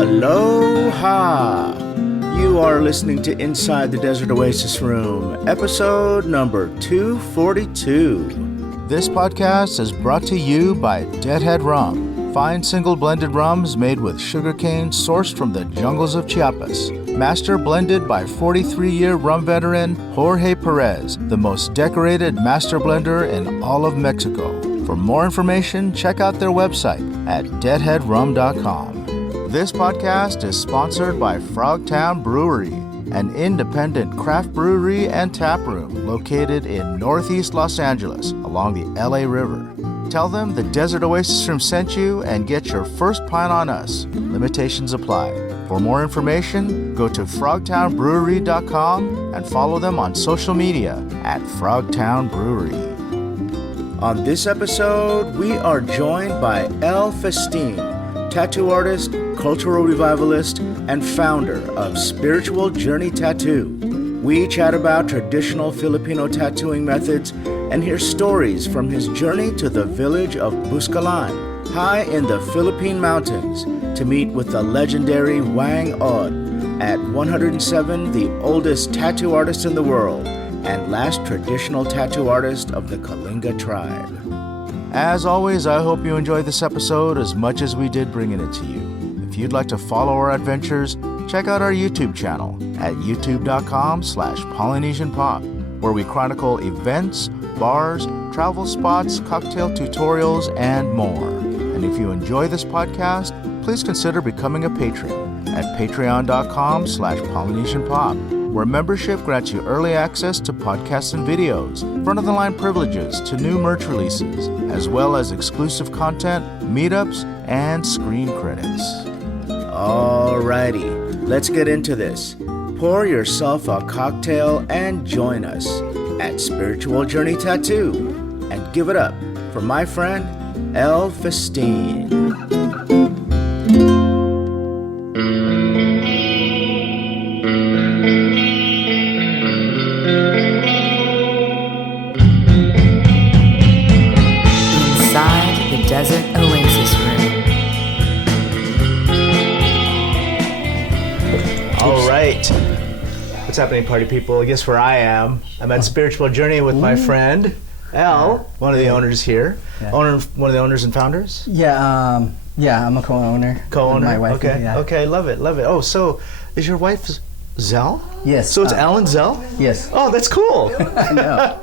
Aloha! You are listening to Inside the Desert Oasis Room, episode number 242. This podcast is brought to you by Deadhead Rum. Fine single blended rums made with sugarcane sourced from the jungles of Chiapas. Master blended by 43-year rum veteran Jorge Perez, the most decorated master blender in all of Mexico. For more information, check out their website at deadheadrum.com. This podcast is sponsored by Frogtown Brewery, an independent craft brewery and tap room located in Northeast Los Angeles along the LA River. Tell them the Desert Oasis Room sent you and get your first pint on us. Limitations apply. For more information, go to frogtownbrewery.com and follow them on social media at Frogtown Brewery. On this episode, we are joined by Elle Festin, tattoo artist, cultural revivalist, and founder of Spiritual Journey Tattoo. We chat about traditional Filipino tattooing methods and hear stories from his journey to the village of Buscalan, high in the Philippine mountains, to meet with the legendary Whang Od, at 107 the oldest tattoo artist in the world and last traditional tattoo artist of the Kalinga tribe. As always, I hope you enjoyed this episode as much as we did bringing it to you. If you'd like to follow our adventures, check out our YouTube channel at youtube.com/PolynesianPop, where we chronicle events, bars, travel spots, cocktail tutorials, and more. And if you enjoy this podcast, please consider becoming a patron at patreon.com/PolynesianPop, where membership grants you early access to podcasts and videos, front-of-the-line privileges to new merch releases, as well as exclusive content, meetups, and screen credits. Alrighty, let's get into this. Pour yourself a cocktail and join us at Spiritual Journey Tattoo, and give it up for my friend, Elle Festin. Desert Oasis Room. All right. What's happening, party people? I guess where I am, I'm at Spiritual Journey with my friend, Elle, one of the owners here. Yeah. One of the owners and founders? Yeah, I'm a co-owner. Co-owner? My wife. Okay, yeah. okay, love it. Oh, so is your wife Zell? Yes. So it's Elle and Zell? Yes. Oh, that's cool. I know.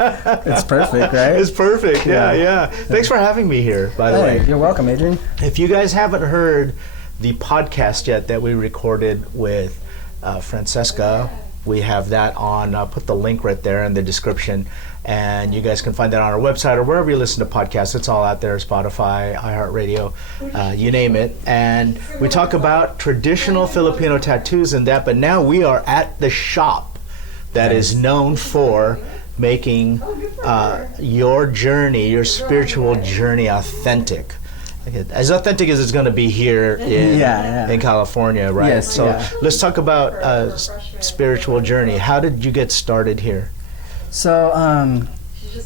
It's perfect, right? It's perfect, yeah. Thanks for having me here, by the way. You're welcome, Adrian. If you guys haven't heard the podcast yet that we recorded with Francesca, we have that on, I'll put the link right there in the description, and you guys can find that on our website or wherever you listen to podcasts. It's all out there, Spotify, iHeartRadio, you name it. And we talk about traditional Filipino tattoos and that, but now we are at the shop that is known for making your journey, your spiritual journey authentic. As authentic as it's going to be here in California, right? Yes, so let's talk about Spiritual Journey. How did you get started here? So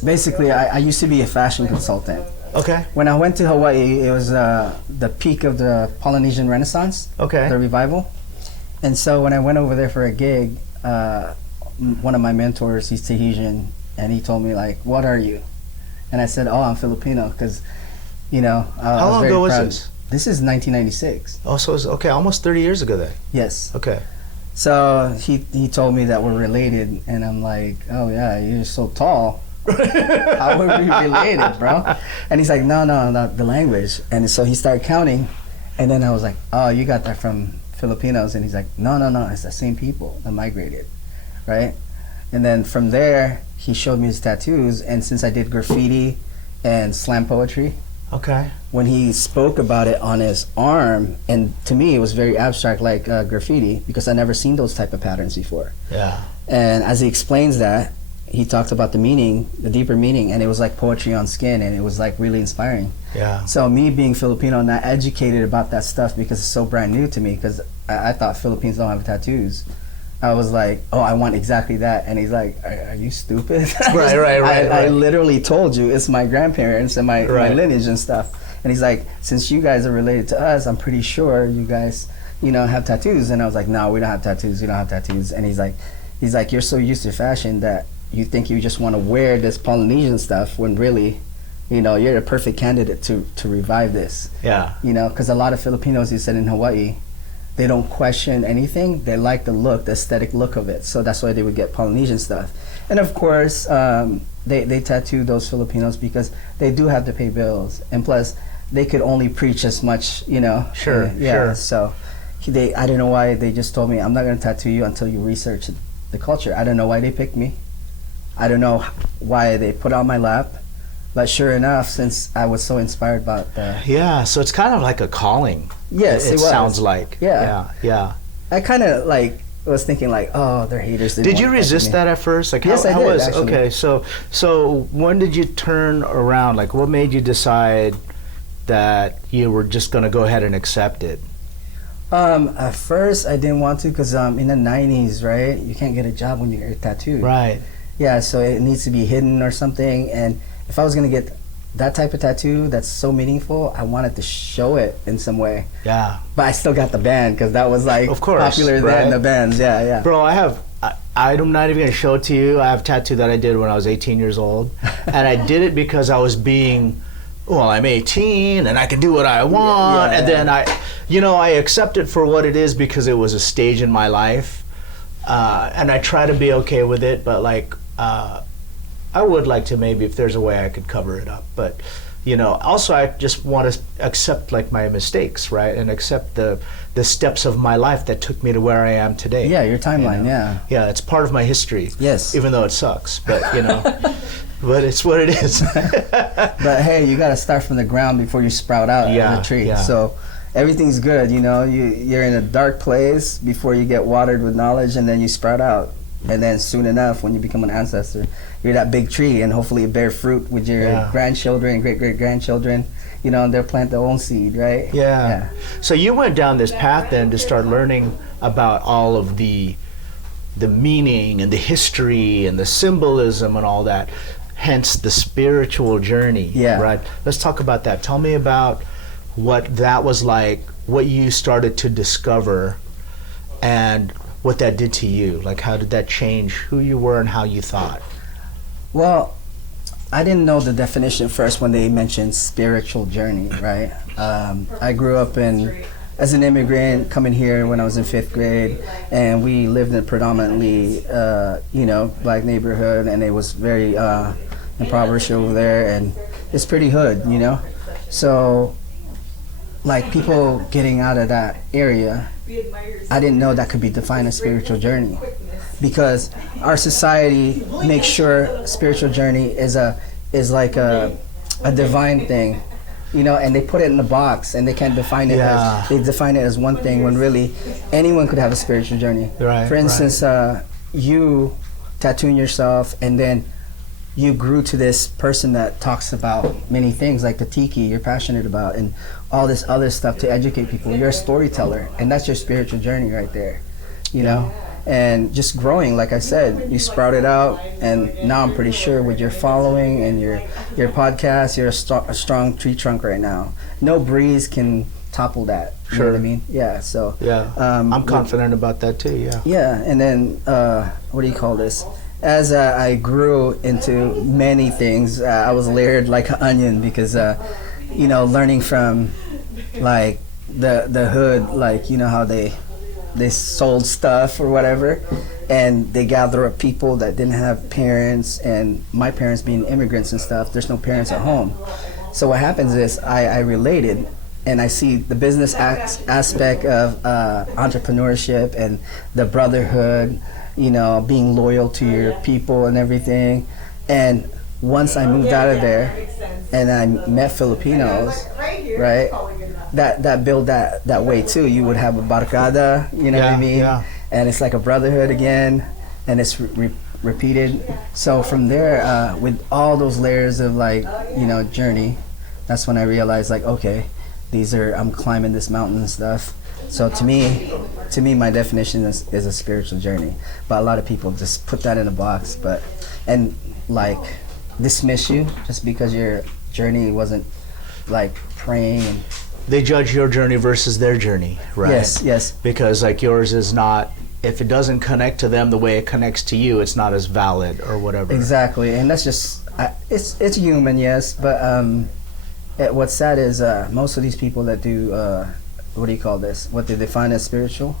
basically, I used to be a fashion consultant. Okay. When I went to Hawaii, it was the peak of the Polynesian Renaissance, the revival. And so when I went over there for a gig, one of my mentors, he's Tahitian, and he told me, like, what are you? And I said, oh, I'm Filipino, because, how long ago was this? This is 1996. Oh, so it's almost 30 years ago then. Yes. Okay. So he told me that we're related, and I'm like, oh yeah, you're so tall. How are we related, bro? And he's like, no, the language. And so he started counting, and then I was like, oh, you got that from Filipinos. And he's like, no, it's the same people that migrated, right? And then from there, he showed me his tattoos, and since I did graffiti and slam poetry, when he spoke about it on his arm, and to me it was very abstract, like graffiti, because I never seen those type of patterns before. Yeah. And as he explains that, he talked about the meaning, the deeper meaning, and it was like poetry on skin, and it was like really inspiring. Yeah. So me being Filipino, not educated about that stuff because it's so brand new to me, because I thought Philippines don't have tattoos. I was like, oh, I want exactly that. And he's like, are you stupid? Right. I literally told you it's my grandparents and my lineage and stuff. And he's like, since you guys are related to us, I'm pretty sure you guys have tattoos? And I was like, no, we don't have tattoos. We don't have tattoos. And he's like, you're so used to fashion that you think you just want to wear this Polynesian stuff when really, you're the perfect candidate to revive this. Yeah. Because a lot of Filipinos, he said, in Hawaii, they don't question anything. They like the look, the aesthetic look of it. So that's why they would get Polynesian stuff. And of course, they tattoo those Filipinos because they do have to pay bills. And plus, they could only preach as much, Sure, yeah. sure. So I don't know why they just told me, I'm not going to tattoo you until you research the culture. I don't know why they picked me. I don't know why they put it on my lap. But sure enough, since I was so inspired about the... Yeah, so it's kind of like a calling. Yes, it was. Sounds like. Yeah. I kind of was thinking oh, they're haters. Did you resist that at first? Yes, I did, actually. Okay, so when did you turn around? What made you decide that you were just going to go ahead and accept it? At first, I didn't want to because in the 90s, right, you can't get a job when you're tattooed. Right. Yeah, so it needs to be hidden or something. And if I was going to get that type of tattoo that's so meaningful, I wanted to show it in some way. Yeah. But I still got the band because that was of course, popular right? then, the bands. Yeah. Bro, I'm not even going to show it to you. I have a tattoo that I did when I was 18 years old. And I did it because I was I'm 18 and I can do what I want. And then I accept it for what it is because it was a stage in my life. And I try to be okay with it, but I would like to maybe if there's a way I could cover it up. But, also I just want to accept my mistakes, right? And accept the steps of my life that took me to where I am today. Yeah, your timeline, yeah. Yeah, it's part of my history. Yes. Even though it sucks, but, but it's what it is. But hey, you got to start from the ground before you sprout out of the tree. Yeah. So everything's good, you're in a dark place before you get watered with knowledge, and then you sprout out. And then soon enough, when you become an ancestor, you're that big tree, and hopefully it bear fruit with your grandchildren, great-great-grandchildren, and they'll plant their own seed, right? Yeah. So you went down this path then to start learning about all of the meaning and the history and the symbolism and all that, hence the spiritual journey, right? Let's talk about that. Tell me about what that was like, what you started to discover, and what that did to you. How did that change who you were and how you thought? Well, I didn't know the definition first when they mentioned spiritual journey, right? I grew up as an immigrant coming here when I was in 5th grade, and we lived in a predominantly, black neighborhood, and it was very impoverished over there, and it's pretty hood, So, people getting out of that area, I didn't know that could be defined as spiritual journey, because our society makes sure spiritual journey is like a divine thing, and they put it in a box, and they can't define it they define it as one thing when really anyone could have a spiritual journey. Right. For instance, you tattooing yourself, and then you grew to this person that talks about many things like the tiki you're passionate about and all this other stuff to educate people. You're a storyteller, and that's your spiritual journey right there, and just growing. Like I said, you sprouted out, and now I'm pretty sure with your following and your podcast, you're a strong tree trunk right now. No breeze can topple that. You know what I mean? Yeah. So I'm confident about that too. Yeah. And then what do you call this? As I grew into many things, I was layered like an onion because, learning from the hood, how they sold stuff or whatever, and they gather up people that didn't have parents, and my parents being immigrants and stuff, there's no parents at home. So what happens is I related, and I see the business aspect of entrepreneurship and the brotherhood, being loyal to your people and everything. And once I moved out of there and I met Filipinos, right, that built that way too. You would have a barkada, what I mean? Yeah. And it's like a brotherhood again, and it's repeated. So from there, with all those layers of journey, that's when I realized okay, I'm climbing this mountain and stuff. So to me, my definition is a spiritual journey. But a lot of people just put that in a box, and dismiss you just because your journey wasn't praying and they judge your journey versus their journey, right? Yes. Because like yours is not, if it doesn't connect to them the way it connects to you, it's not as valid or whatever. Exactly, and that's just it's human, yes. But what's sad is most of these people that do what do you call this? What they define as spiritual,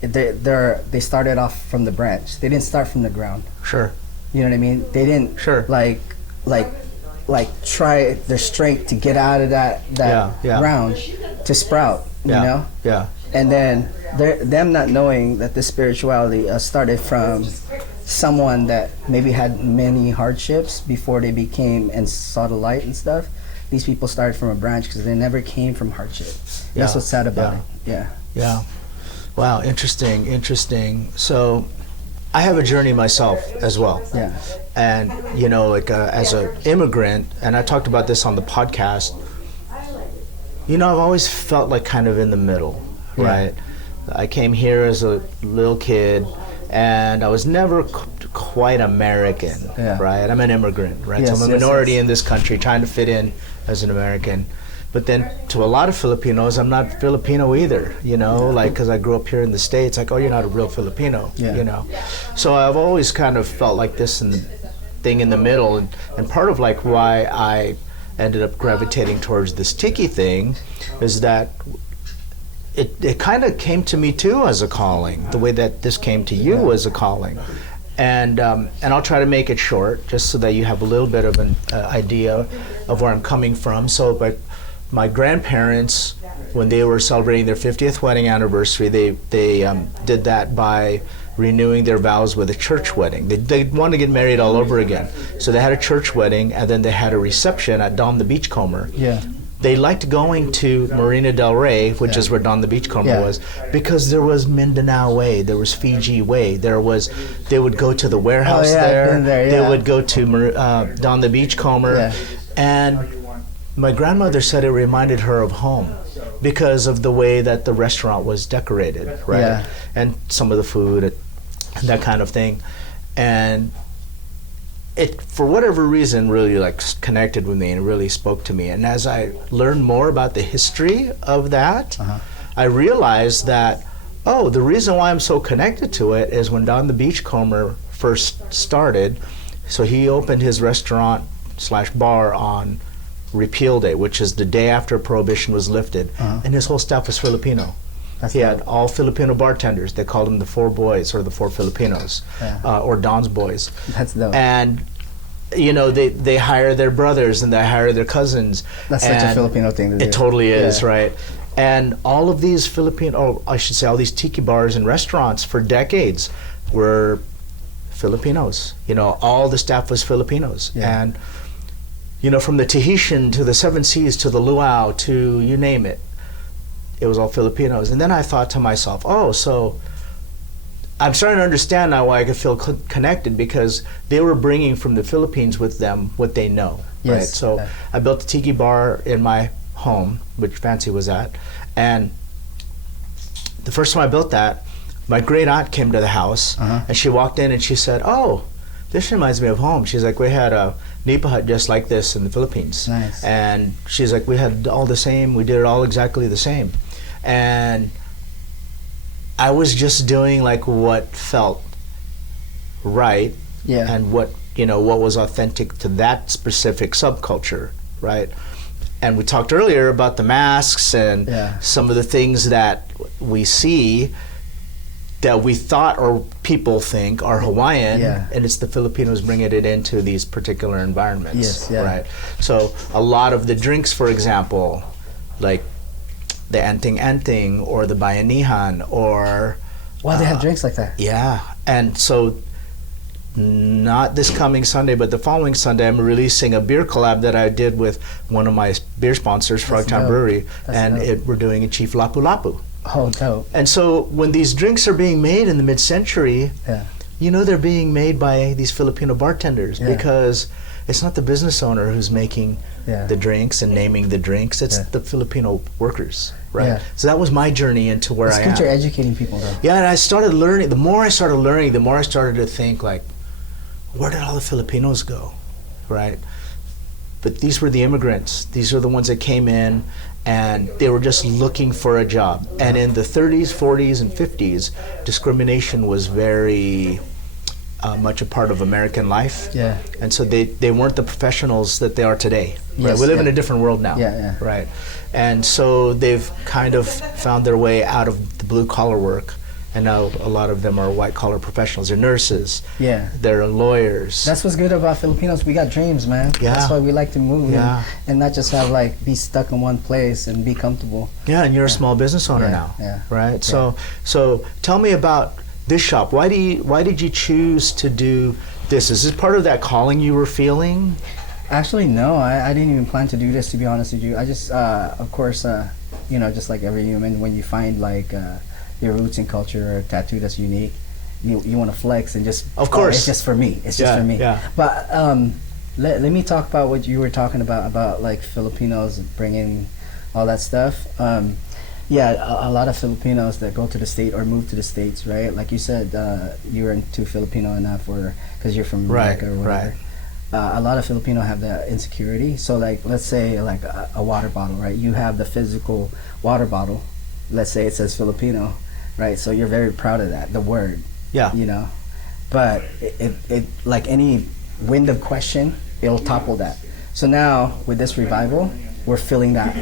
they started off from the branch. They didn't start from the ground. Sure. You know what I mean? They didn't like try their strength to get out of that ground to sprout. You know? Yeah. And then them not knowing that this spirituality started from someone that maybe had many hardships before they became and saw the light and stuff. These people started from a branch because they never came from hardship. That's what's sad about it. Yeah. Wow, interesting. So I have a journey myself as well. Yeah. And, you know, like as an immigrant, and I talked about this on the podcast, you know, I've always felt like kind of in the middle, right? I came here as a little kid, and I was never quite American, right? I'm an immigrant, right? So I'm a minority in this country trying to fit in as an American. But then to a lot of Filipinos, I'm not Filipino either, you know, like because I grew up here in the States, like, oh, you're not a real Filipino, you know. So I've always kind of felt like this thing in the middle. And part of like why I ended up gravitating towards this tiki thing is that it kind of came to me too as a calling, the way that this came to you as a calling. And I'll try to make it short just so that you have a little bit of an idea of where I'm coming from. So, but my grandparents, when they were celebrating their 50th wedding anniversary, they did that by renewing their vows with a church wedding. They wanted to get married all over again. So they had a church wedding, and then they had a reception at Don the Beachcomber. Yeah. They liked going to Marina del Rey, which is where Don the Beachcomber was, because there was Mindanao Way, there was Fiji Way, they would go to the warehouse there, they would go to Don the Beachcomber, and my grandmother said it reminded her of home because of the way that the restaurant was decorated, right? Yeah. And some of the food and that kind of thing. And it, for whatever reason, really like connected with me and really spoke to me. And as I learned more about the history of that, I realized that, oh, the reason why I'm so connected to it is when Don the Beachcomber first started, so he opened his restaurant/bar on Repeal Day, which is the day after Prohibition was lifted, and his whole staff was Filipino. He had all Filipino bartenders. They called them the Four Boys or the Four Filipinos, or Don's Boys. That's dope. And you know, they hire their brothers and they hire their cousins. That's such a Filipino thing to do. It totally is, right? And all of these Filipino, I should say, all these tiki bars and restaurants for decades were Filipinos. You know, all the staff was Filipinos, and you know, from the Tahitian to the Seven Seas to the Luau to you name it, it was all Filipinos. And then I thought to myself, oh, so I'm starting to understand now why I could feel connected, because they were bringing from the Philippines with them what they know, right? So I built a tiki bar in my home, which Fancy was at, and the first time I built that, my great aunt came to the house, and she walked in and she said, oh, this reminds me of home. She's like, we had a nipa hut just like this in the Philippines. Nice. And she's like, we had all the same, we did it all exactly the same. And I was just doing like what felt right, and what, you know, what was authentic to that specific subculture, right? And we talked earlier about the masks and some of the things that we see that we thought or people think are Hawaiian, and it's the Filipinos bringing it into these particular environments, right? So a lot of the drinks, for example, like the anting or the bayanihan or... Wow, they have drinks like that. Yeah, and so not this coming Sunday, but the following Sunday, I'm releasing a beer collab that I did with one of my beer sponsors, Frogtown Brewery, and we're doing a Chief Lapu Lapu. Oh, dope. And so when these drinks are being made in the mid-century, you know they're being made by these Filipino bartenders, because it's not the business owner who's making the drinks and naming the drinks, it's the Filipino workers, right? So that was my journey into where I am. It's good you're educating people, though. Yeah, and I started learning. The more I started learning, the more I started to think, like, where did all the Filipinos go, right? But these were the immigrants. These are the ones that came in, and they were just looking for a job. And in the 30s, 40s, and 50s, discrimination was very much a part of American life. Yeah. And so they weren't the professionals that they are today. Right? Yes, We live yeah. in a different world now. Yeah, yeah. Right. And so they've kind of found their way out of the blue collar work. And now a lot of them are white collar professionals. They're nurses. Yeah. They're lawyers. That's what's good about Filipinos. We got dreams, man. Yeah. That's why we like to move Yeah. and not just have like be stuck in one place and be comfortable. Yeah, and you're a small business owner Yeah, now. yeah. Right? So tell me about this shop. Why did you choose to do this? Is this part of that calling you were feeling? Actually, no. I didn't even plan to do this, to be honest with you. I just, of course, you know, just like every human, when you find like your roots and culture or a tattoo that's unique, you want to flex and just, Of course. it's just for me. It's just Yeah, for me. yeah. But let me talk about what you were talking about like Filipinos bringing all that stuff. Yeah, a lot of Filipinos that go to the state or move to the States, right? Like you said, you're into Filipino enough, or because you're from Right, America or whatever. A lot of Filipino have that insecurity. So, like, let's say like a water bottle, right? You have the physical water bottle. Let's say it says Filipino, right? So you're very proud of that, the word. Yeah. You know, but it like any wind of question, it'll topple that. So now with this revival, we're filling that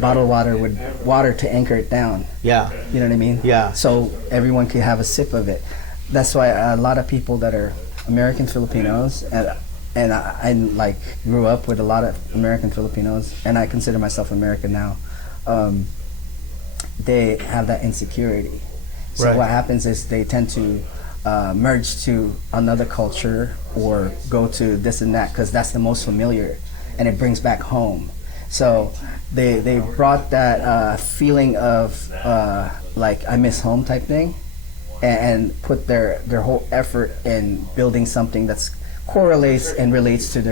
bottled water with water to anchor it down. Yeah. You know what I mean? Yeah. So everyone can have a sip of it. That's why a lot of people that are American Filipinos, and I like grew up with a lot of American Filipinos, and I consider myself American now. They have that insecurity. So Right. what happens is they tend to merge to another culture or go to this and that because that's the most familiar, and it brings back home. So they brought that feeling of like I miss home type thing, and put their whole effort in building something that's correlates and relates to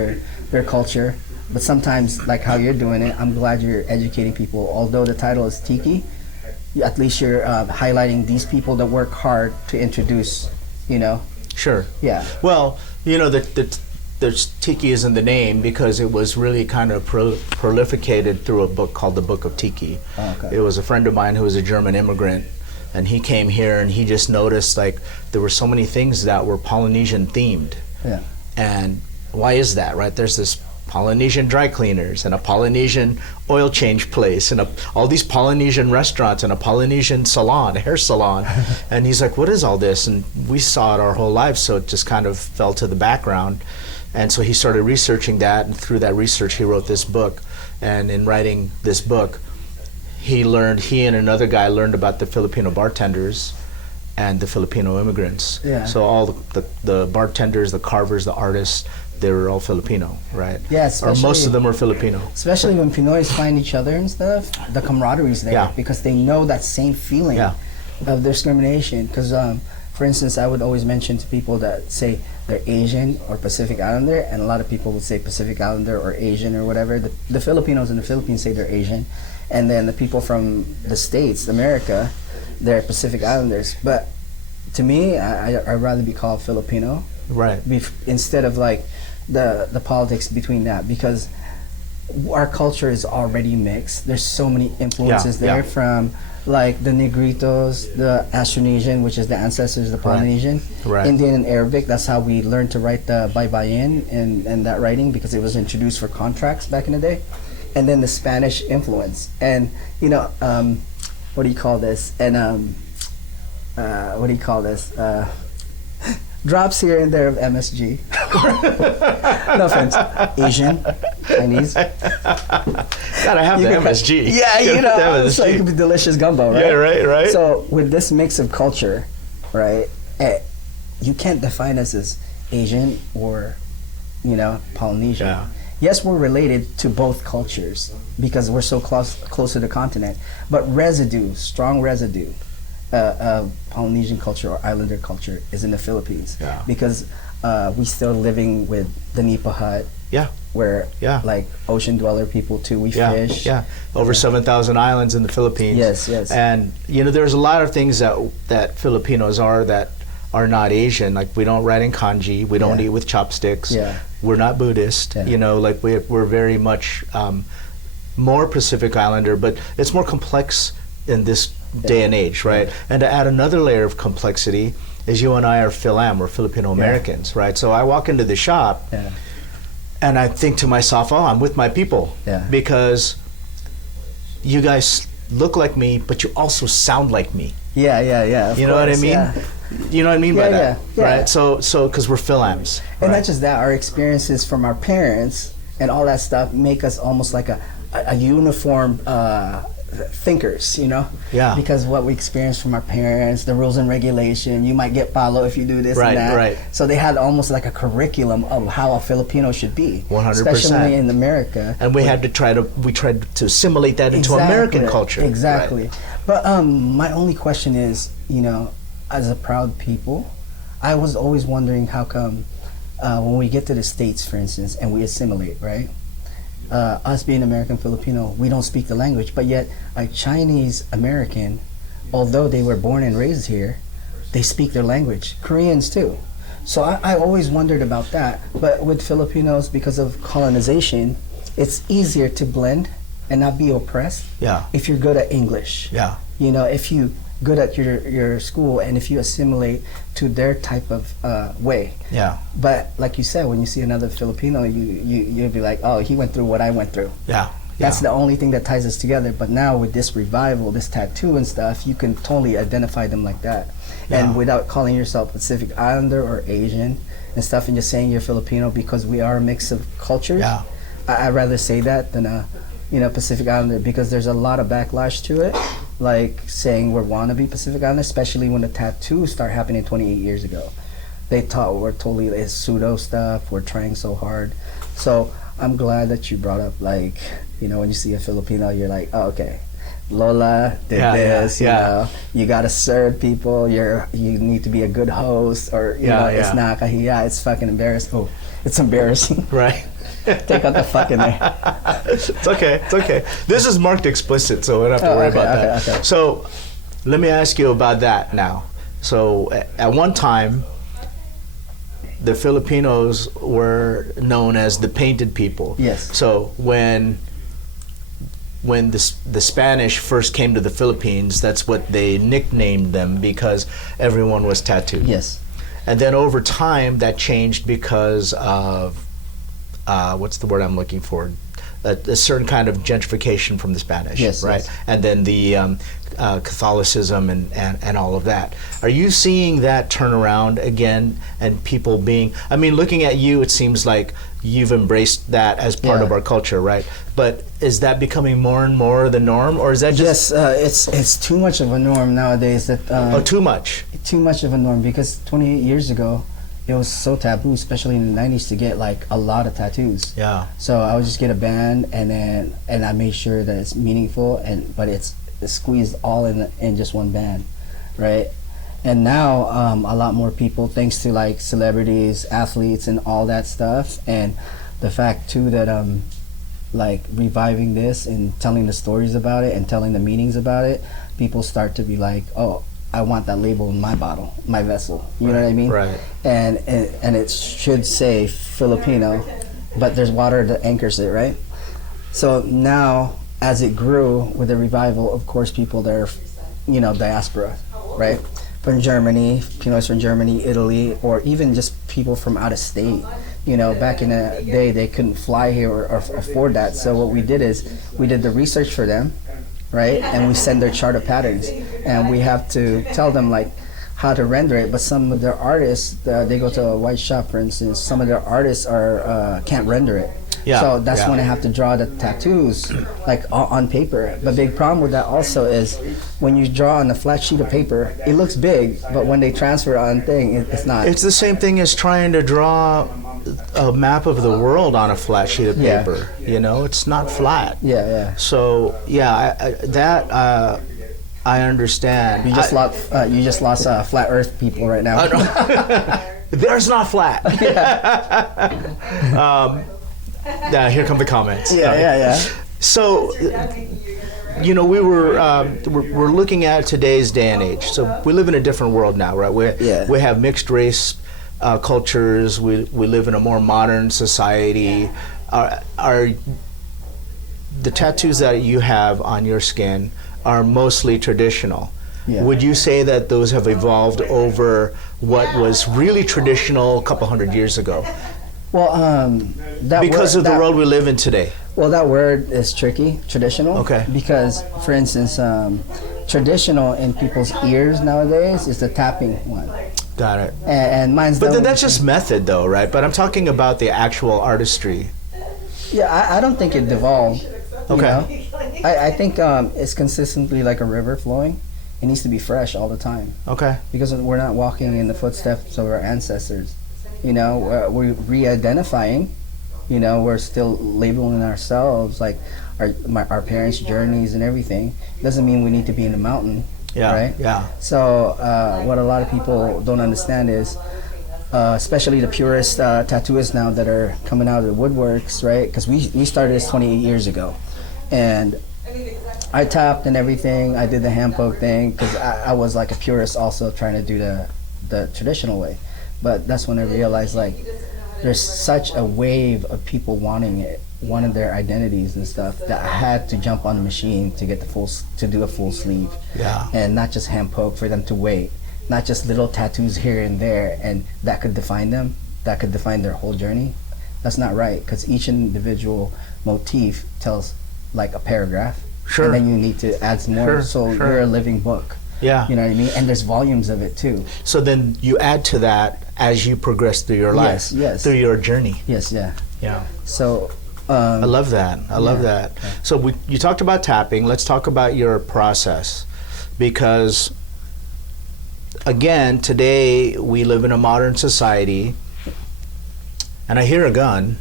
their culture. But sometimes, like how you're doing it, I'm glad you're educating people. Although the title is Tiki, at least you're highlighting these people that work hard to introduce, you know. Sure. Yeah. Well, you know, there's Tiki is in the name because it was really kind of prolificated through a book called The Book of Tiki. Oh, okay. It was a friend of mine who was a German immigrant, and he came here and he just noticed like there were so many things that were Polynesian themed. Yeah. And why is that, right? There's this Polynesian dry cleaners and a Polynesian oil change place and all these Polynesian restaurants and a Polynesian salon, a hair salon. And he's like, what is all this? And we saw it our whole lives, so it just kind of fell to the background. And so he started researching that, and through that research he wrote this book. And in writing this book, he and another guy learned about the Filipino bartenders and the Filipino immigrants. Yeah. So all the bartenders, the carvers, the artists, they were all Filipino, right? Yeah, or most especially- of them were Filipino. Especially when Pinoys find each other and stuff, the camaraderie's there Yeah. because they know that same feeling Yeah. of discrimination. Because, for instance, I would always mention to people that say they're Asian or Pacific Islander, and a lot of people would say Pacific Islander or Asian or whatever. The Filipinos in the Philippines say they're Asian, and then the people from the States, America, they're Pacific Islanders. But to me, I'd rather be called Filipino Right. instead of like the politics between that, because our culture is already mixed. There's so many influences Yeah, there yeah. from like the Negritos, the Austronesian, which is the ancestors of the Polynesian, Right. Indian and Arabic. That's how we learned to write the Baybayin and that writing, because it was introduced for contracts back in the day. And then the Spanish influence, and you know, what do you call this? And what do you call this? Drops here and there of MSG. No offense. Asian, Chinese. Gotta have You the can- MSG. Yeah, you Gotta know, have the so it MSG. could be delicious gumbo, right? Yeah, right. So with this mix of culture, right, you can't define us as Asian or, you know, Polynesian. Yeah. Yes, we're related to both cultures because we're so close to the continent, but strong residue of Polynesian culture or Islander culture is in the Philippines. Yeah. Because we still living with the Nipa hut, Yeah. where Yeah. like ocean dweller people too, we Yeah, fish. yeah. Over 7,000 islands in the Philippines. Yes. And you know, there's a lot of things that Filipinos are that are not Asian. Like we don't write in kanji. We don't Yeah. eat with chopsticks. Yeah. We're not Buddhist. Yeah. You know, like we're very much more Pacific Islander, but it's more complex in this day and age, right? And to add another layer of complexity is you and I are we're Filipino Americans, right? So I walk into the shop and I think to myself, oh, I'm with my people because you guys look like me, but you also sound like me. Yeah. You know what I mean? Yeah. You know what I mean by that, yeah. right? So because we're Philams. And not just that, our experiences from our parents and all that stuff make us almost like a uniform thinkers, you know? Yeah. Because what we experience from our parents, the rules and regulation, you might get followed if you do this and that. Right. So they had almost like a curriculum of how a Filipino should be. 100%. Especially in America. And we tried to assimilate that into American culture. Exactly. Right. But my only question is, you know, as a proud people, I was always wondering how come when we get to the States, for instance, and we assimilate, right? Us being American Filipino, we don't speak the language, but yet a Chinese American, although they were born and raised here, they speak their language. Koreans too. So I always wondered about that. But with Filipinos, because of colonization, it's easier to blend and not be oppressed. Yeah. If you're good at English. Yeah. You know, if you good at your school and if you assimilate to their type of way. Yeah. But like you said, when you see another Filipino, you'll be like, oh, he went through what I went through. Yeah. That's the only thing that ties us together. But now with this revival, this tattoo and stuff, you can totally identify them like that. Yeah. And without calling yourself Pacific Islander or Asian and stuff and just saying you're Filipino because we are a mix of cultures. Yeah. I'd rather say that than Pacific Islander, because there's a lot of backlash to it, like saying we're wannabe Pacific Islander, especially when the tattoos start happening 28 years ago. They thought we're totally, it's pseudo stuff, we're trying so hard. So I'm glad that you brought up, like, you know, when you see a Filipino, you're like, oh, okay, Lola did this, you know, you gotta serve people, you need to be a good host, or, you know, it's not kahiya, it's fucking embarrassing. Oh, it's embarrassing. Right. Take out the fucking there. It's okay. This is marked explicit, so we don't have to worry about that. Okay. So let me ask you about that now. So at one time, the Filipinos were known as the painted people. Yes. So when the Spanish first came to the Philippines, that's what they nicknamed them, because everyone was tattooed. Yes. And then over time, that changed because of what's the word I'm looking for? A certain kind of gentrification from the Spanish, right? Yes. And then the Catholicism and all of that. Are you seeing that turn around again, and people being, I mean, looking at you, it seems like you've embraced that as part of our culture, right? But is that becoming more and more the norm, or is that just... Yes, it's too much of a norm nowadays. That too much? Too much of a norm, because 28 years ago, it was so taboo, especially in the 90s, to get like a lot of tattoos. Yeah. So I would just get a band, and I made sure that it's meaningful, but it's squeezed all in just one band, right? And now a lot more people, thanks to like celebrities, athletes, and all that stuff, and the fact too that like reviving this and telling the stories about it and telling the meanings about it, people start to be like, oh, I want that label in my bottle, my vessel. You know what I mean? Right. And it should say Filipino, but there's water that anchors it, right? So now, as it grew with the revival, of course, people that are, you know, diaspora, right? From Germany, Pinoys from Germany, Italy, or even just people from out of state. You know, back in the day, they couldn't fly here or afford that. So what we did is we did the research for them, right? And we send their chart of patterns, and we have to tell them like how to render it. But some of their artists, they go to a white shop, for instance. Some of their artists can't render it. Yeah, so that's when I have to draw the tattoos like on paper. But big problem with that also is when you draw on a flat sheet of paper, it looks big, but when they transfer on thing, it's not. It's the same thing as trying to draw a map of the world on a flat sheet of paper. You know, it's not flat. Yeah. So I understand. You just lost flat Earth people right now. There's not flat. Yeah, here come the comments. Yeah. So, you know, we're looking at today's day and age. So we live in a different world now, right? We have mixed race cultures. We live in a more modern society. The the tattoos that you have on your skin are mostly traditional. Yeah. Would you say that those have evolved over what was really traditional a couple hundred years ago? Well, Because of the world we live in today. Well, that word is tricky, traditional. Okay. Because, for instance, traditional in people's ears nowadays is the tapping one. Got it. And mine's But then that's just method, though, right? But I'm talking about the actual artistry. Yeah, I don't think it devolved. Okay. You know? I think it's consistently like a river flowing. It needs to be fresh all the time. Okay. Because we're not walking in the footsteps of our ancestors. You know, we're re-identifying. You know, we're still labeling ourselves like our parents' journeys and everything. Doesn't mean we need to be in the mountain. Yeah. Right? Yeah. So what a lot of people don't understand is, especially the purist tattooists now that are coming out of the woodworks, right? Because we started this 28 years ago. And I tapped and everything. I did the hand poke thing because I was like a purist also trying to do the traditional way. But that's when I realized like there's such a wave of people wanting their identities and stuff that I had to jump on the machine to get to do a full sleeve. Yeah. And not just hand poke for them to wait, not just little tattoos here and there, and that could define them, that could define their whole journey. That's not right because each individual motif tells like a paragraph. Sure. And then you need to add some more. So you're a living book. Yeah. You know what I mean? And there's volumes of it too. So then you add to that as you progress through your life. Yes. Through your journey. Yes, yeah. Yeah. So I love that. I love that. Okay. So you talked about tapping. Let's talk about your process. Because, again, today we live in a modern society. And I hear a gun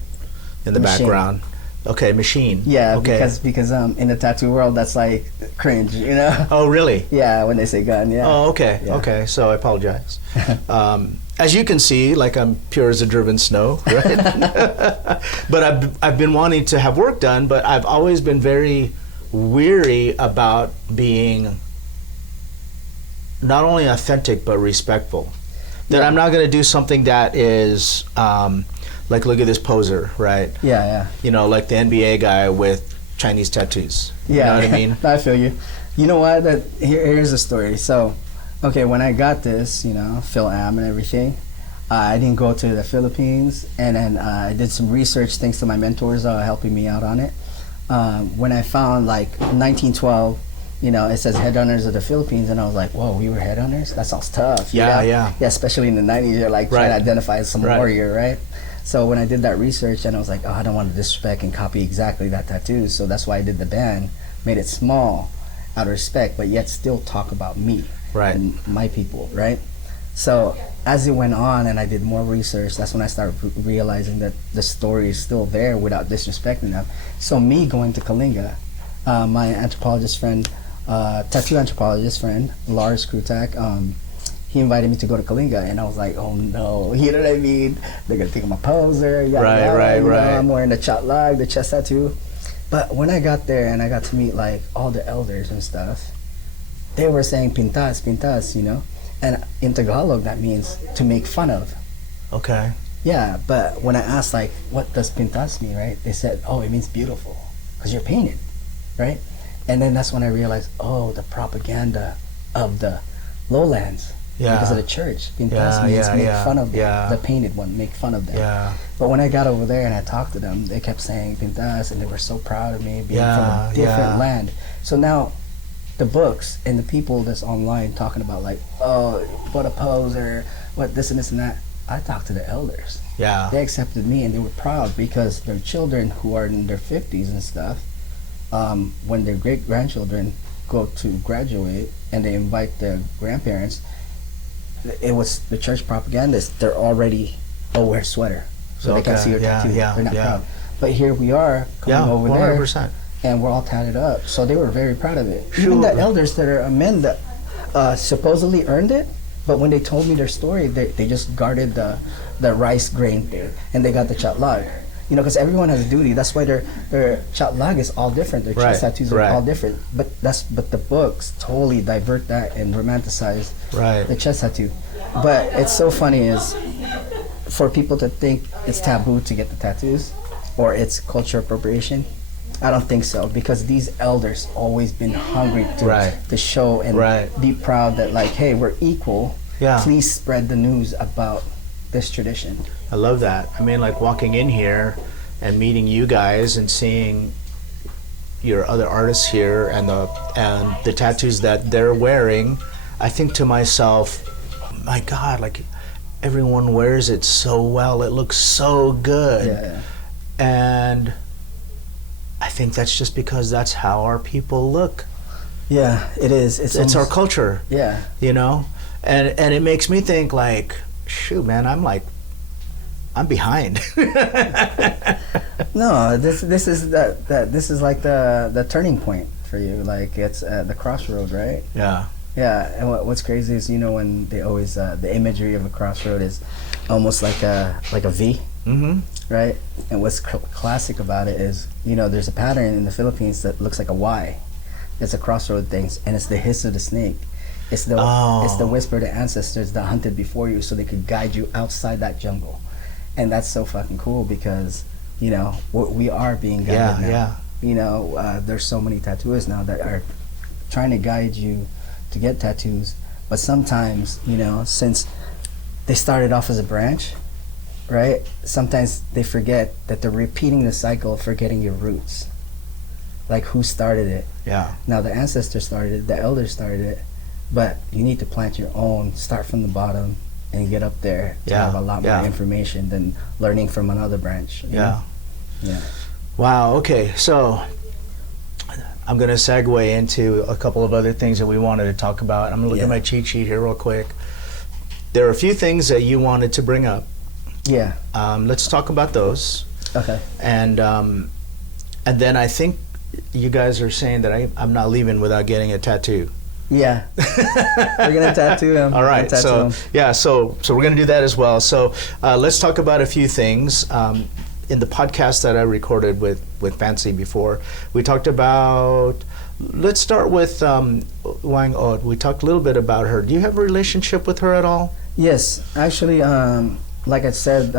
in the Machine. background. Okay, machine. Yeah, okay. because in the tattoo world that's like cringe, you know? Oh, really? Yeah, when they say gun, yeah. Oh, okay. Yeah. Okay, so I apologize. As you can see, like I'm pure as a driven snow, right? But I've been wanting to have work done, but I've always been very weary about being not only authentic but respectful. That I'm not going to do something that is like, look at this poser, right? Yeah. You know, like the NBA guy with Chinese tattoos. Yeah. You know what I mean? I feel you. You know what? Here's the story. So, okay, when I got this, you know, Phil Am and everything, I didn't go to the Philippines, and then I did some research thanks to my mentors helping me out on it. When I found like 1912, you know, it says headhunters of the Philippines, and I was like, whoa, we were headhunters? That sounds tough. Yeah, you know? yeah. Yeah, especially in the 90s, you're like trying to identify as some Right. warrior, right? So when I did that research, and I was like, oh, I don't want to disrespect and copy exactly that tattoo, so that's why I did the band, made it small out of respect, but yet still talk about me Right. and my people, right? So as it went on and I did more research, that's when I started realizing that the story is still there without disrespecting them. So me going to Kalinga, my anthropologist friend, tattoo anthropologist friend, Lars Krutak, he invited me to go to Kalinga, and I was like, oh no, you know what I mean? They're gonna think I'm a poser, yada, yada, you know, I'm wearing the chatlag, the chest tattoo. But when I got there and I got to meet like all the elders and stuff, they were saying pintas, pintas, you know? And in Tagalog, that means to make fun of. Okay. Yeah, but when I asked like, what does pintas mean, right? They said, oh, it means beautiful, because you're painted, right? And then that's when I realized, oh, the propaganda of the lowlands. Yeah. Because of the church. Pintas means make fun of them. Yeah. The painted one, make fun of them. Yeah. But when I got over there and I talked to them, they kept saying pintas, and they were so proud of me being from a different land. So now the books and the people that's online talking about like, oh, what a poser, what this and this and that, I talked to the elders. Yeah. They accepted me and they were proud because their children who are in their 50s and stuff, when their great-grandchildren go to graduate and they invite their grandparents, it was the church propagandists. They're already, wear a sweater. So they can't see your tattoo. They're not proud. But here we are coming over 100%. there, and we're all tatted up. So they were very proud of it. Even the elders that are men that supposedly earned it, but when they told me their story, they just guarded the rice grain thing, and they got the chatlag. You know, because everyone has a duty. That's why their chatlag is all different. Their chest tattoos are all different. But the books totally divert that and romanticize the chest tattoo. But it's so funny is for people to think it's taboo to get the tattoos or it's culture appropriation. I don't think so, because these elders always been hungry to show and be proud that like, hey, we're equal. Yeah. Please spread the news about this tradition. I love that. I mean, like walking in here and meeting you guys and seeing your other artists here and the tattoos that they're wearing, I think to myself, my God, like everyone wears it so well. It looks so good. Yeah. And I think that's just because that's how our people look. Yeah, it is. It's our culture. Yeah. You know? And it makes me think like, shoot, man, I'm behind. No, this is this is like the turning point for you. Like it's the crossroad, right? Yeah. Yeah, and what's crazy is, you know, when they always the imagery of a crossroad is almost like a V, right? And what's classic about it is, you know, there's a pattern in the Philippines that looks like a Y. It's a crossroad things, and it's the hiss of the snake. It's the whisper to ancestors that hunted before you, so they could guide you outside that jungle, and that's so fucking cool because, you know, we are being guided now. Yeah. You know, there's so many tattooists now that are trying to guide you to get tattoos, but sometimes, you know, since they started off as a branch, right? Sometimes they forget that they're repeating the cycle of forgetting your roots. Like who started it? Yeah. Now the ancestors started it, the elders started it, but you need to plant your own, start from the bottom and get up there to have a lot more information than learning from another branch. You know? Yeah. Wow, okay, so I'm going to segue into a couple of other things that we wanted to talk about. I'm going to look at my cheat sheet here real quick. There are a few things that you wanted to bring up. Yeah. Let's talk about those. Okay. And then I think you guys are saying that I'm not leaving without getting a tattoo. Yeah. We're going to tattoo him. All right. So we're going to do that as well. So let's talk about a few things. In the podcast that I recorded with Fancy before, we talked about, let's start with Whang Od. We talked a little bit about her. Do you have a relationship with her at all? Yes. Actually, like I said,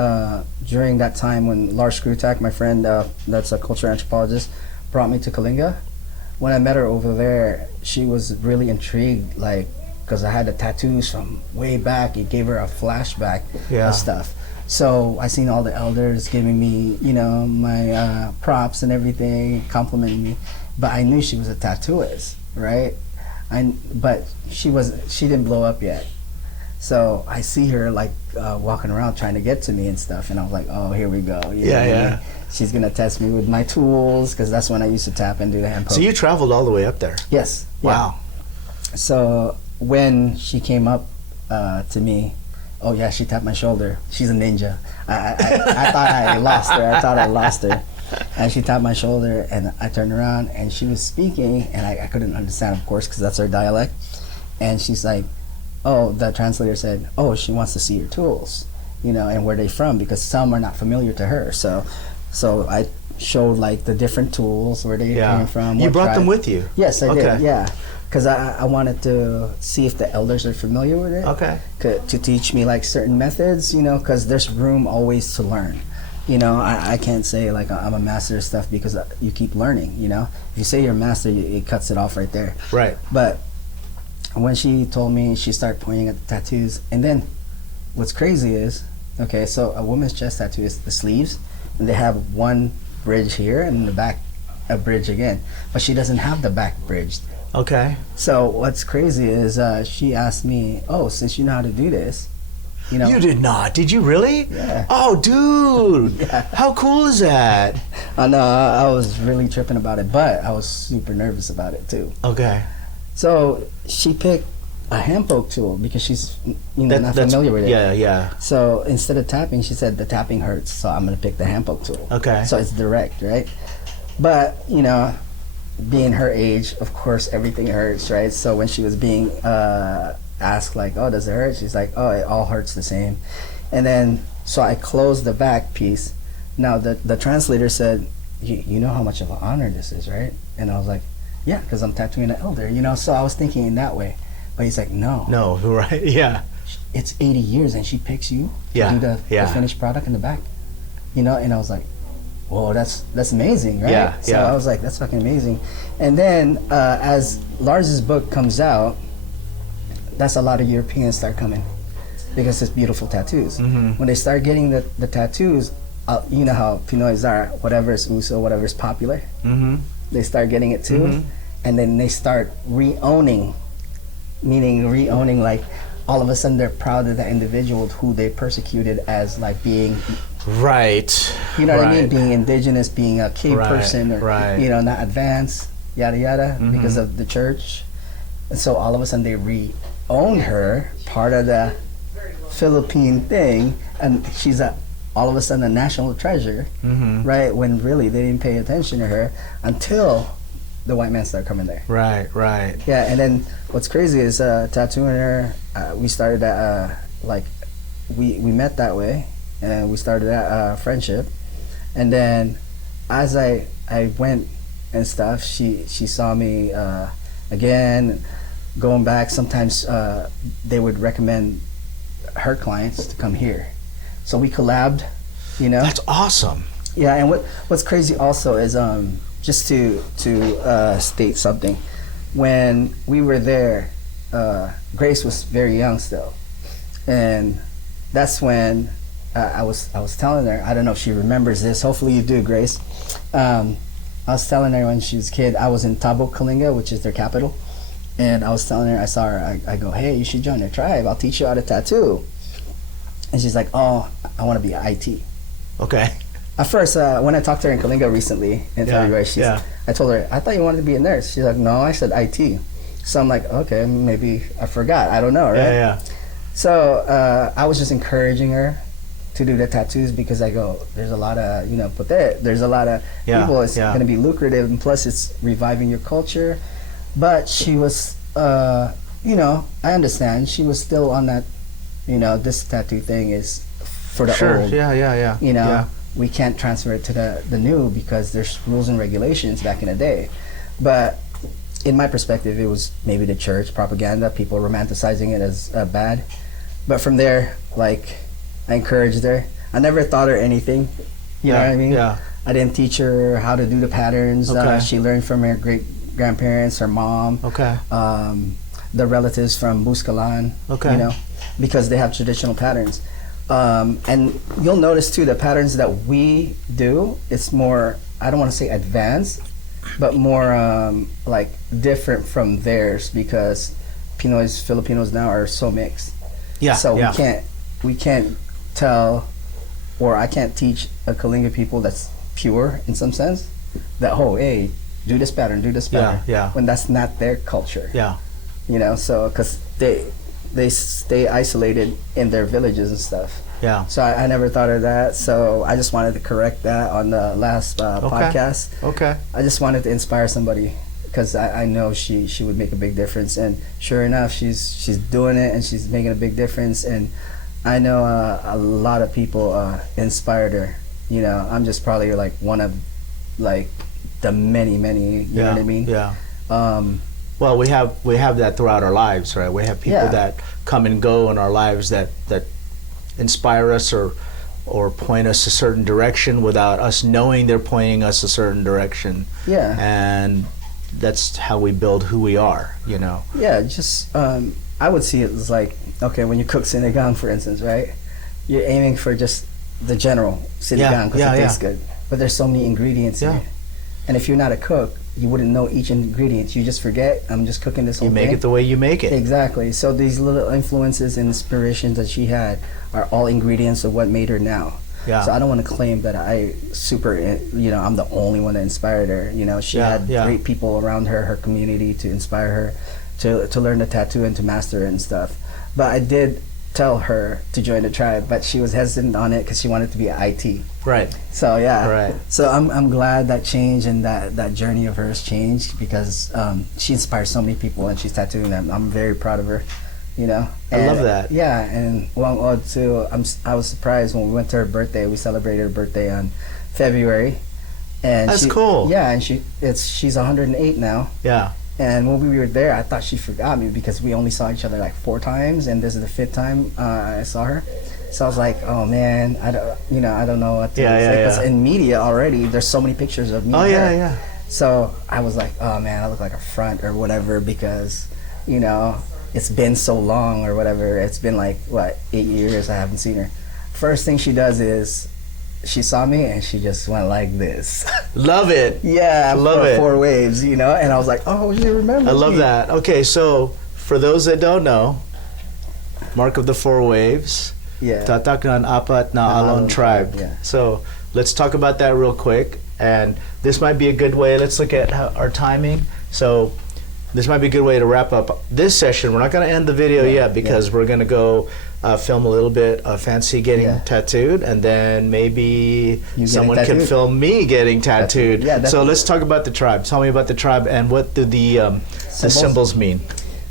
during that time when Lars Skrutak, my friend that's a cultural anthropologist, brought me to Kalinga, when I met her over there, she was really intrigued, like, because I had the tattoos from way back. It gave her a flashback of stuff. So I seen all the elders giving me, you know, my props and everything, complimenting me, but I knew she was a tattooist, right? But she didn't blow up yet. So I see her like walking around trying to get to me and stuff, and I was like, oh, here we go. You know what I mean? She's gonna test me with my tools, because that's when I used to tap and do the hand poke. So you traveled all the way up there? Yes. Wow. Yeah. So when she came up to me, oh yeah, she tapped my shoulder. She's a ninja. I thought I lost her. And she tapped my shoulder, and I turned around, and she was speaking, and I couldn't understand, of course, because that's her dialect. And she's like, oh, the translator said, oh, she wants to see your tools, you know, and where they from, because some are not familiar to her. So I showed like the different tools, where they came from. You brought them with you? Yes, I did. Yeah. Because I wanted to see if the elders are familiar with it. Okay. To teach me like certain methods, you know, because there's room always to learn. You know, I can't say like I'm a master of stuff, because you keep learning, you know. If you say you're a master, it cuts it off right there. Right. But when she told me, she started pointing at the tattoos. And then what's crazy is, okay, so a woman's chest tattoo is the sleeves, and they have one bridge here and in the back a bridge again. But she doesn't have the back bridged. Okay. So what's crazy is she asked me, oh, since you know how to do this, you know. You did not. Did you really? Yeah. Oh, dude. Yeah. How cool is that? I know. I was really tripping about it, but I was super nervous about it too. Okay. So she picked a hand poke tool because she's, you know, not familiar with it. Yeah, yeah. So instead of tapping, she said the tapping hurts, so I'm gonna pick the hand poke tool. Okay. So it's direct, right? But you know, being her age, of course, everything hurts, right? So when she was being asked, like, oh, does it hurt? She's like, oh, it all hurts the same. And then, so I closed the back piece. Now, the translator said, you know how much of an honor this is, right? And I was like, yeah, because I'm tattooing an elder, you know? So I was thinking in that way. But he's like, no. No, right, yeah. It's 80 years and she picks you to do the finished product in the back. You know, and I was like, whoa, that's amazing, right? Yeah, So yeah. I was like, that's fucking amazing. And then as Lars's book comes out, that's a lot of Europeans start coming because it's beautiful tattoos. When they start getting the tattoos, you know how Pinoys are, whatever is uso, whatever is popular, they start getting it too. And then they start re-owning, meaning re-owning, like all of a sudden they're proud of that individual who they persecuted as like being, Right. you know what I mean, being indigenous, being a cave Right, person, or right. you know, not advanced, yada yada, because of the church. And so all of a sudden they re-own her, part of the Philippine thing, and she's all of a sudden a national treasure, right? When really they didn't pay attention to her until the white man started coming there. Right, right. Yeah, and then what's crazy is tattooing her. We started that like we met that way, and we started that friendship. And then as I went and stuff, she saw me again, going back. Sometimes they would recommend her clients to come here, so we collabed. You know, That's awesome. yeah. And what's crazy also is just to state something. When we were there, Grace was very young still, and that's when I was telling her. I don't know if she remembers this. Hopefully you do, Grace. I was telling her when she was a kid. I was in Tabo, Kalinga, which is their capital, and I was telling her. I saw her. I go, hey, you should join their tribe. I'll teach you how to tattoo. And she's like, oh, I want to be IT. Okay. At first, when I talked to her in Kalinga recently in February, I told her, I thought you wanted to be a nurse. She's like, no, I said IT. So I'm like, okay, maybe I forgot. I don't know, right? Yeah. So I was just encouraging her to do the tattoos because I go, there's a lot of, but there's a lot of people. It's going to be lucrative, and plus it's reviving your culture. But she was, I understand. She was still on that, this tattoo thing is for the old. Yeah. We can't transfer it to the new because there's rules and regulations back in the day. But in my perspective, it was maybe the church propaganda, people romanticizing it as bad. But from there, like, I encouraged her. I never taught her anything. You know what I mean? Yeah. I didn't teach her how to do the patterns. Okay. She learned from her great grandparents, her mom, Okay. the relatives from Buscalan. Okay. Because they have traditional patterns. And you'll notice too, the patterns that we do, it's more, I don't want to say advanced, but more like different from theirs because Pinoys, Filipinos now are so mixed. Yeah. So we can't tell, or I can't teach a Kalinga people that's pure in some sense, that, oh, hey, do this pattern. Yeah. When that's not their culture. Yeah. So, because they stay isolated in their villages and stuff. Yeah. So I never thought of that. So I just wanted to correct that on the last podcast. Okay. I just wanted to inspire somebody because I know she would make a big difference. And sure enough, she's doing it and she's making a big difference. And I know a lot of people inspired her. I'm just probably like one of like the many, you know what I mean? Yeah. Well, we have that throughout our lives, right? We have people that come and go in our lives that inspire us or point us a certain direction without us knowing they're pointing us a certain direction. Yeah. And that's how we build who we are, Yeah, just I would see it as like, okay, when you cook sinigang, for instance, right? You're aiming for just the general sinigang because it tastes good. But there's so many ingredients in it. And if you're not a cook, you wouldn't know each ingredient. You just forget, I'm just cooking this whole thing. You make it the way you make it. Exactly. So these little influences and inspirations that she had are all ingredients of what made her now. Yeah. So I don't want to claim that I'm the only one that inspired her. She had great people around her community to inspire her to learn the tattoo and to master it and stuff. But I did tell her to join the tribe, but she was hesitant on it because she wanted to be an IT. Right. So yeah. Right. So I'm glad that changed and that journey of hers changed because she inspires so many people and she's tattooing them. I'm very proud of her. And, I love that. Yeah, and Whang Od too. I was surprised when we went to her birthday. We celebrated her birthday on February, and That's cool. Yeah, and she's 108 now. Yeah. And when we were there, I thought she forgot me because we only saw each other like 4 times, and this is the 5th time I saw her. So I was like, oh man, I don't know what to say. Because in media already, there's so many pictures of me. Oh yeah. So I was like, oh man, I look like a front or whatever because, it's been so long or whatever. It's been like, 8 years I haven't seen her. First thing she does is she saw me and she just went like this. Love it. Yeah, love it. 4 waves, and I was like, oh, she remembers I love me. that. Okay, so for those that don't know, Mark of the 4 Waves, Yeah. Tatak ng Apat na Alon Tribe. Yeah. So let's talk about that real quick. And this might be a good way. Let's look at our timing. So this might be a good way to wrap up this session. We're not going to end the video yet because we're going to go film a little bit of Fancy getting tattooed, and then maybe someone can film me getting tattooed. Yeah, so let's talk about the tribe. Tell me about the tribe and what do the symbols mean.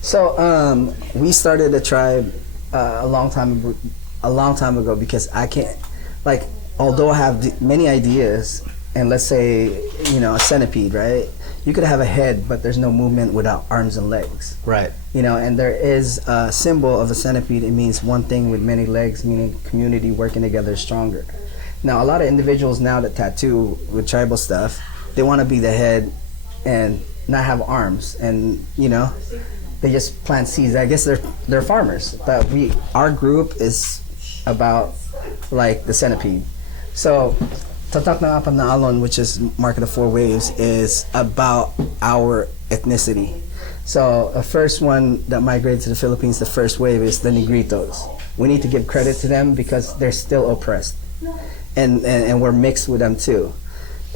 So we started a tribe a long time ago because I can't, although I have many ideas, and let's say a centipede, right? You could have a head, but there's no movement without arms and legs. Right. And there is a symbol of a centipede. It means one thing with many legs, meaning community working together is stronger. Now, a lot of individuals now that tattoo with tribal stuff, they want to be the head and not have arms, and they just plant seeds. I guess they're farmers, but our group is about the centipede. So Tatak ng Apat na Alon, which is Mark of the 4 Waves, is about our ethnicity. So the first one that migrated to the Philippines, the first wave, is the Negritos. We need to give credit to them because they're still oppressed, and we're mixed with them too.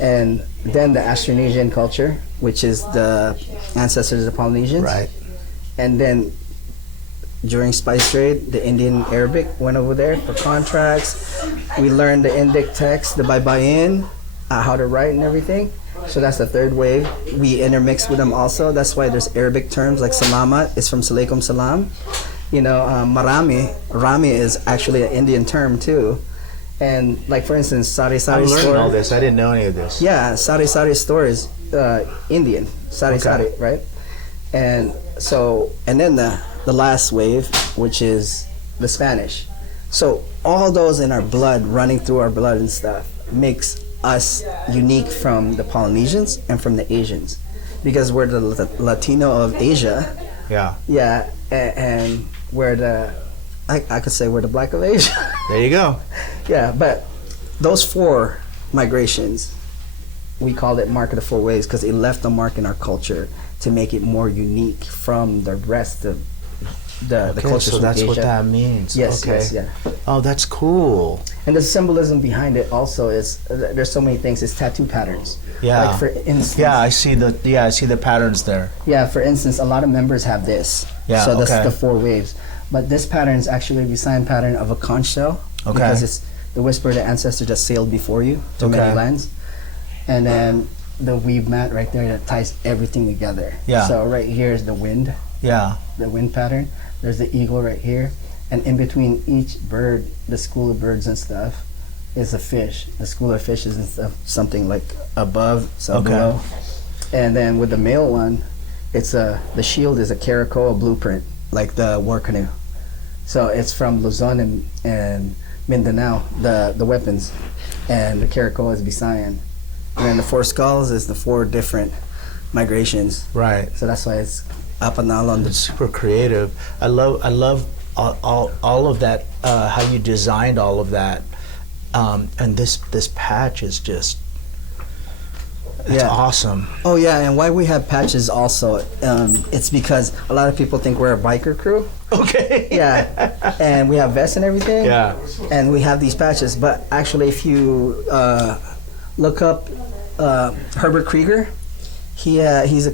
And then the Austronesian culture, which is the ancestors of the Polynesians. Right. And then during spice trade, the Indian Arabic went over there for contracts. We learned the Indic text, the Baybayin, how to write and everything. So that's the 3rd wave. We intermixed with them also. That's why there's Arabic terms like salamat is from Salaikum Salam. Rami is actually an Indian term too. And for instance, Sari Sari store. I'm learning all this. I didn't know any of this. Yeah, Sari Sari store is Indian. Sari Sari, right? And then the last wave, which is the Spanish. So all those in our blood, running through our blood and stuff, makes us unique from the Polynesians and from the Asians, because we're the Latino of Asia. Yeah. Yeah, and we're I could say we're the Black of Asia. There you go. Yeah, but those 4 migrations, we called it Mark of the 4 Waves because it left a mark in our culture to make it more unique from the rest of the cultures. So that's Asia. what that means. Yes, okay. yes, yeah. Oh, that's cool. And the symbolism behind it also is there's so many things. It's tattoo patterns. Yeah. Like for instance. Yeah, I see the patterns there. Yeah, for instance, a lot of members have this. Yeah. So that's the 4 waves. But this pattern is actually a design pattern of a conch shell. Okay. Because it's the whisper of the ancestor that sailed before you to many lands. And then the weave mat right there that ties everything together. Yeah. So right here is the wind. Yeah. The wind pattern. There's the eagle right here. And in between each bird, the school of birds and stuff, is a fish. The school of fishes and stuff, something like above, so below. And then with the male one, it's the shield is a Caracoa blueprint, like the war canoe. So it's from Luzon and Mindanao, the weapons. And the Caracoa is Visayan. And then the 4 skulls is the 4 different migrations. Right. So that's why it's Apat na Alon. It's super creative. I love all of that. How you designed all of that, and this patch is just it's awesome. Oh yeah, and why we have patches also? It's because a lot of people think we're a biker crew. Okay. Yeah, and we have vests and everything. Yeah. And we have these patches, but actually, if you look up Herbert Krieger, he's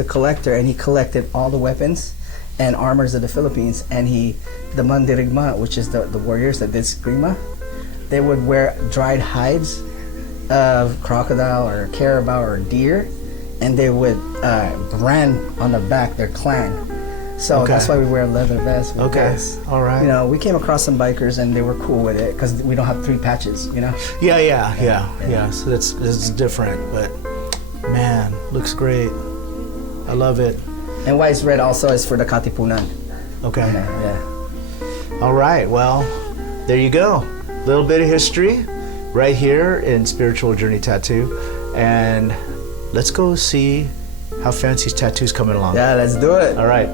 a collector, and he collected all the weapons and armors of the Philippines, and the Mandirigma, which is the warriors that did Skrima, they would wear dried hides of crocodile or carabao or deer, and they would brand on the back their clan. So that's why we wear leather vests with this. All right. We came across some bikers and they were cool with it because we don't have 3 patches, Yeah. So it's different, but man, looks great. I love it. And why it's red also is for the Katipunan. Okay. Yeah. All right. Well, there you go. Little bit of history right here in Spiritual Journey Tattoo. And let's go see how Fancy's tattoo's coming along. Yeah, let's do it. All right.